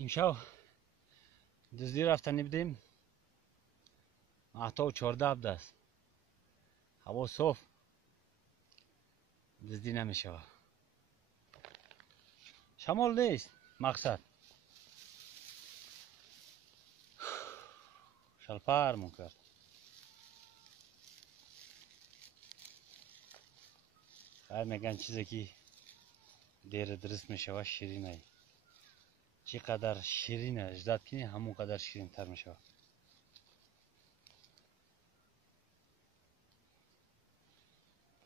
امشب دزدی رفتنی بدیم. مهتا و 14 است. هوا صاف. دزدی نمیشه. شمال نیست مقصد. شلپر کرد. خیر میگن چیزی که دیر درست میشه و شیرینه. چقدر شیرینه اجداد کنی همون قدر شیرین تر میشه.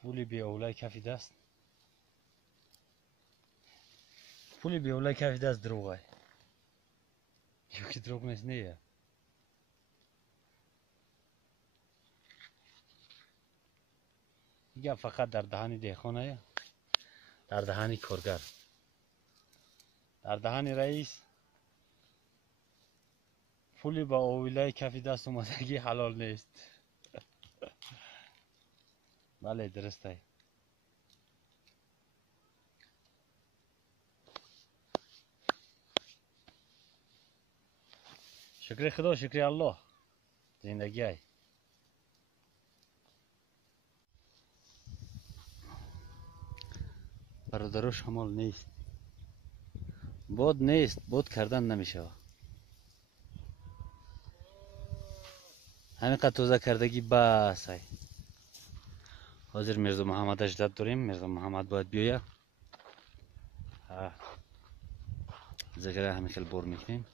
پولی بی اولای کفی دست. پولی بی اولای کفی دست دروغه. یکی دروغ نیست نیه. میگم فقط در دهانی دهخانه، در دهانی کارگر، در دهانی رئیس پولی با اولای کفی دست اومدگی حلال نیست. بله درسته. شکر خدا، شکر الله. زندگی های برادرو شمال نیست. بود نیست، بود کردن نمیشه. همین قد توزه کردگی بس های. حاضر میرزا محمد اجداد داریم. میرزا محمد باید بیاید. زگره همین خیلی بور میکنیم.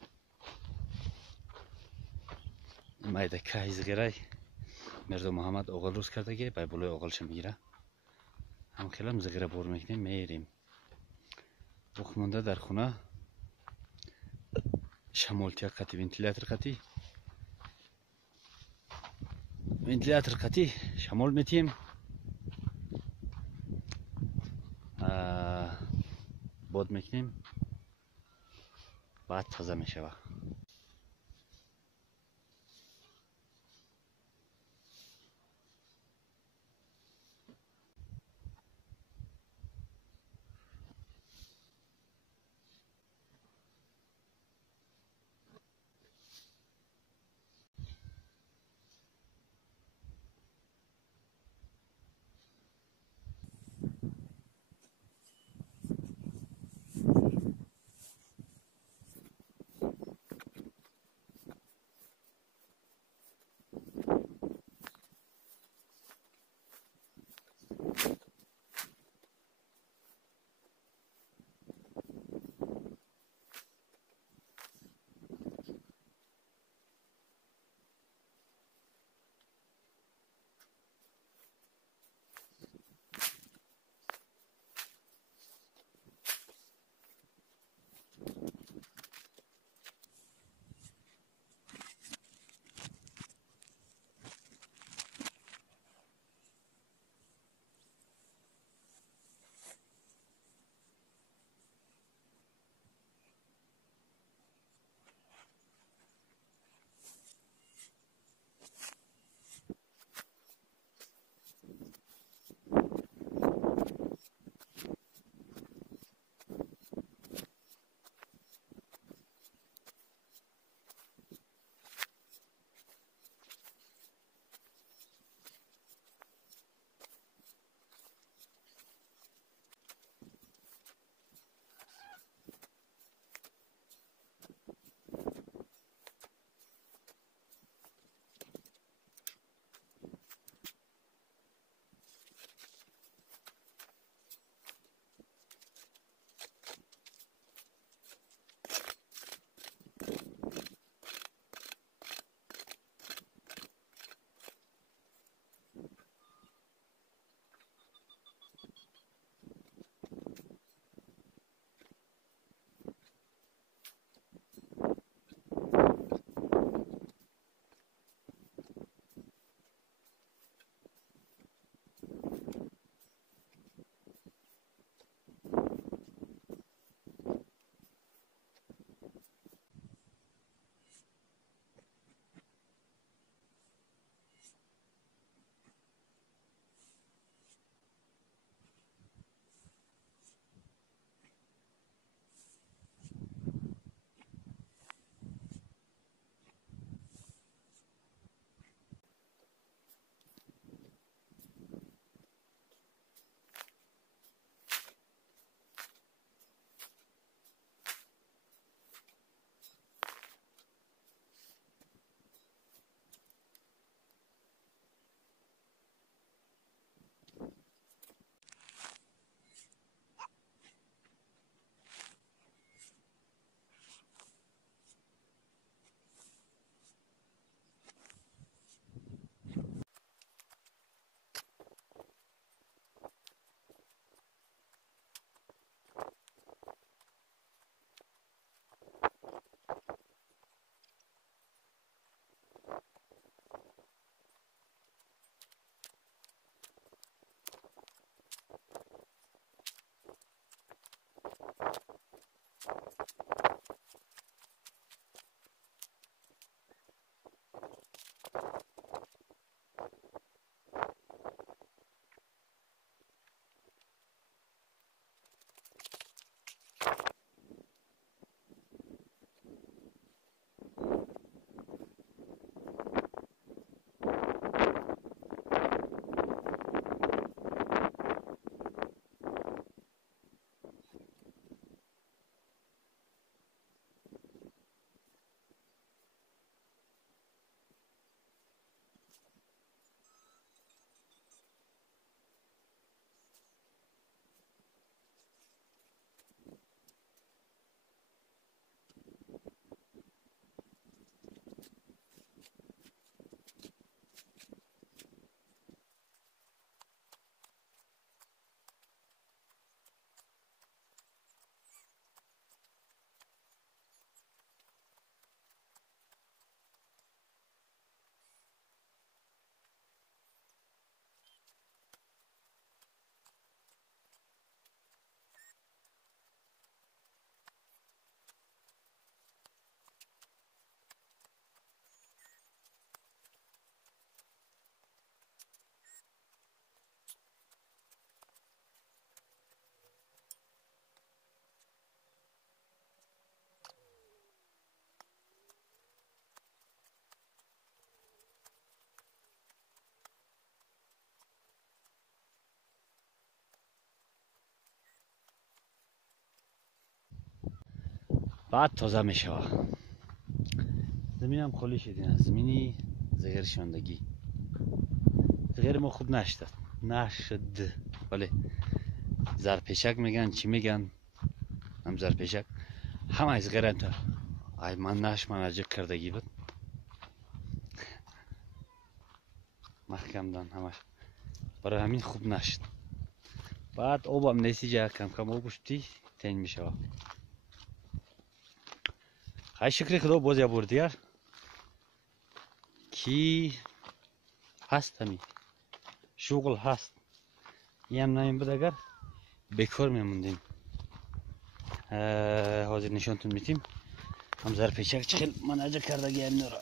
مایده که زگره میرزا محمد اغل روز کردگی بای بلوی اغلش میگیره. هم خیلی هم زگره بور میکنیم میریم. بخ مونده در خونه شمالتی قطی وینتیلاتر قطی شمال میتیم. باد میکنیم بعد تازه میشه. بعد تازه میشوه. زمین هم خالی شد. این زمینی زغیر شاندگی. زغیر ما خوب نشد. ولی زرپیشک میگن چی میگن؟ هم زرپیشک همه از زغیر تا ای من عجب کردگی بود. محکم دان همش. برای همین خوب نشد. بعد آبم نسیجه کم کم آبش تی تنگ میشه. خیلی شکر خدا باز یابرد یار کی هست همی شغل هست. این هم نایم بود اگر بیکار میموندیم. حاضر نشانتون میتیم. هم زرپیچک چخیل مناجه کردگی هم نورا.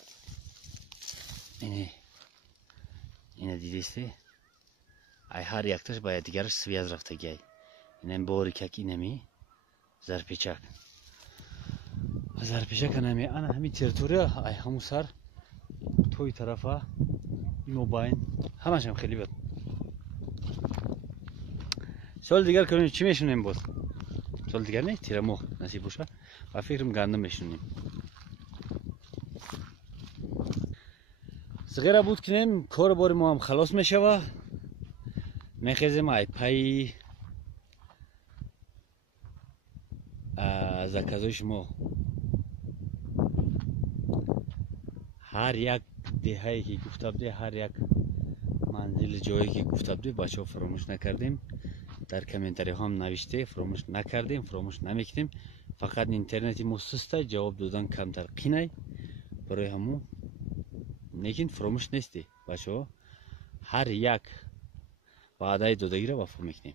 اینه دیدیستی؟ ای هر یکتش باید دیگرش سویز رفته گی. اینم باری که اینمی زرپیچک. زرپیچک نمی آن همی تریتوریا ای همون سر توی طرفه این موبایل همش هم خیلی بود. سال دیگر کنیم چی میشونیم باز؟ سال دیگر نه تیرمو نصیب باشه و فکرم گندم میشونیم. زغیره بود کنیم کار باری ما هم خلاص میشه. میخیزیم ای پای زکازای شما. هر یک دهایی که گفته بوده، هر یک منزل جایی که گفته بوده بچه ها فراموش نکردیم. در کامنتری هم نوشته فراموش نکردیم، فراموش نمیکنیم. فقط اینترنتی ما سسته، جواب دادن کمتر قینه. برای همون لیکن فراموش نیستی بچه ها. هر یک وعده دادگی را وفا میکنیم.